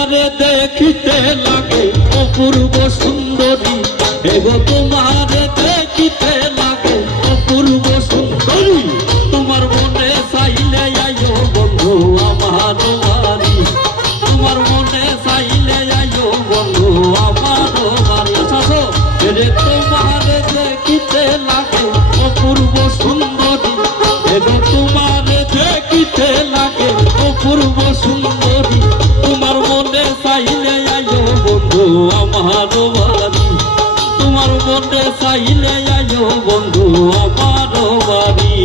তোমারে দেখিতে লাগে অপূর্ব সুন্দরী, এগো তোমারে দেখিতে লাগে অপূর্ব সুন্দরী। তোমার মনে চাইলে আইও বন্ধু আমার বাড়ি, তোমার মনে চাইলে আইও বন্ধু আমার বাড়ি। রে তোমারে দেখিতে লাগে অপূর্ব সুন্দরী, এগো তোমারে দেখিতে লাগে অপূর্ব সুন্দরী। তোমার মনে চাইলে আইও বন্ধু আমার বাড়ি, তোমার মনে চাইলে আইও বন্ধু আমার বাড়ি।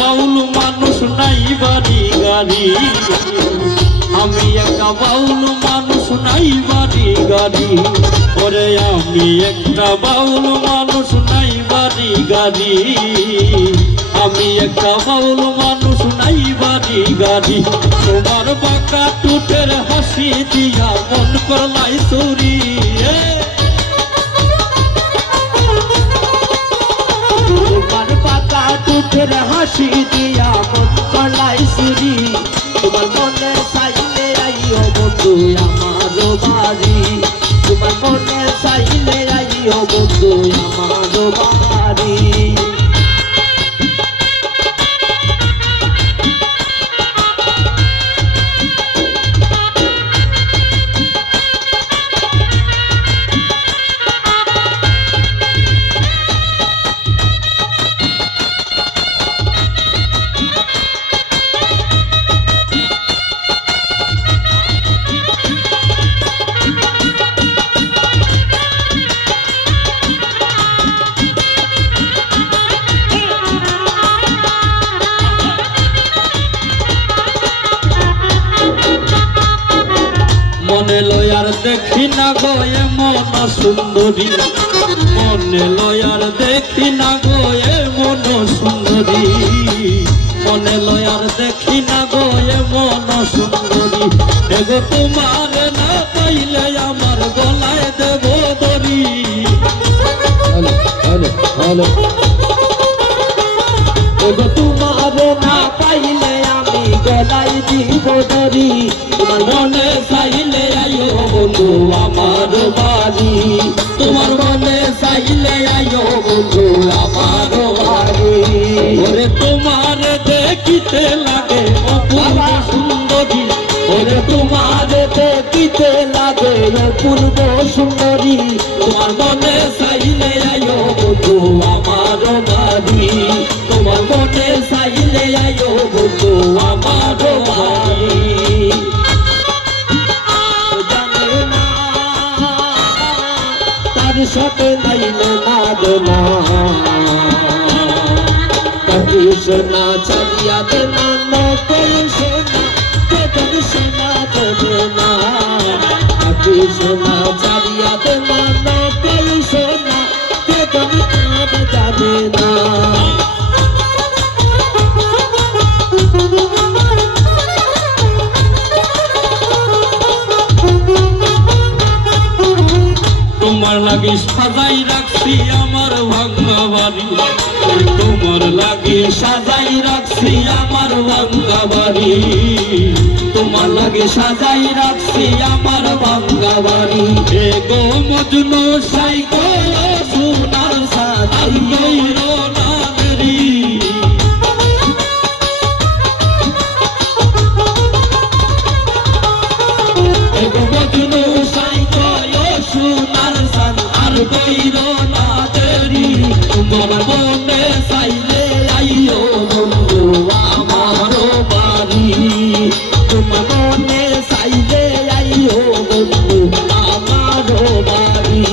বাউল মানুষ নাই বাড়ি গাড়ি, আমি একটা বাউল মানুষ নাই বাড়ি গাড়ি। ওরে আমি একটা বাউল মানুষ নাই বাড়ি গাড়ি, আমি একটা বাউল মানুষ নাই বাড়ি গাড়ি। তোমার বাঁকা টুটের হাসি দিয়া মন করলাই চুরি, তোমার বাঁকা টুটের হাসি দিয়া মন করলাই চুরি। তোমার মনে চাইলে আইও বন্ধু আমার বাড়ি, তোমার মনে চাইলে আইও বন্ধু আমার বাড়ি। মনে লয়ার দেখি না গো এমন সুন্দরী, মনে লয়ার দেখি না গো এমন সুন্দরী, মনে লয়ার দেখি না গো এমন সুন্দরী। এগো তোমার না পাইলে আমার গলায় দেব দড়ি, এগো তোমার না পাইলে আমি গলায় দিব দড়ি। তোমার মনে চাইলে আইও বন্ধু আমার বাড়ি, তোমার মনে চাইলে আইও বন্ধু আমার বাড়ি। ওরে তোমার দেখিতে লাগে অপূর্ব সুন্দরী, ওরে তোমার দেখিতে লাগে অপূর্ব সুন্দরী। তোমার মনে চাইলে আইও বন্ধু আমার বাড়ি, তোমার মনে চাইলে আইও বন্ধু আমার বাড়ি। সাথে নাইলে না দেনা কবি সোনা চালিয়া দেনা নকল সোনা কবি সোনা দেবে না, কবি সোনা চালিয়া দেনা নকল সোনা কবি কাম যাবে না। তোমার লাগি সাজাই রাখছি আমার ভাঙ্গা বাড়ি, তোমার লাগি সাজাই রাখছি আমার ভাঙ্গা বাড়ি, তোমার লাগি সাজাই রাখছি আমার ভাঙ্গা বাড়ি। এগো মজনু সাইকো সোনার সাজাই গইরো না দেরি, এগো মজনু সাইকো সোনার সাজাই গইরো না দেরি। তোমার মনে চাইলে আইও বন্ধু আমার বাড়ি, তোমার মনে চাইলে আইও বন্ধু আমার বাড়ি।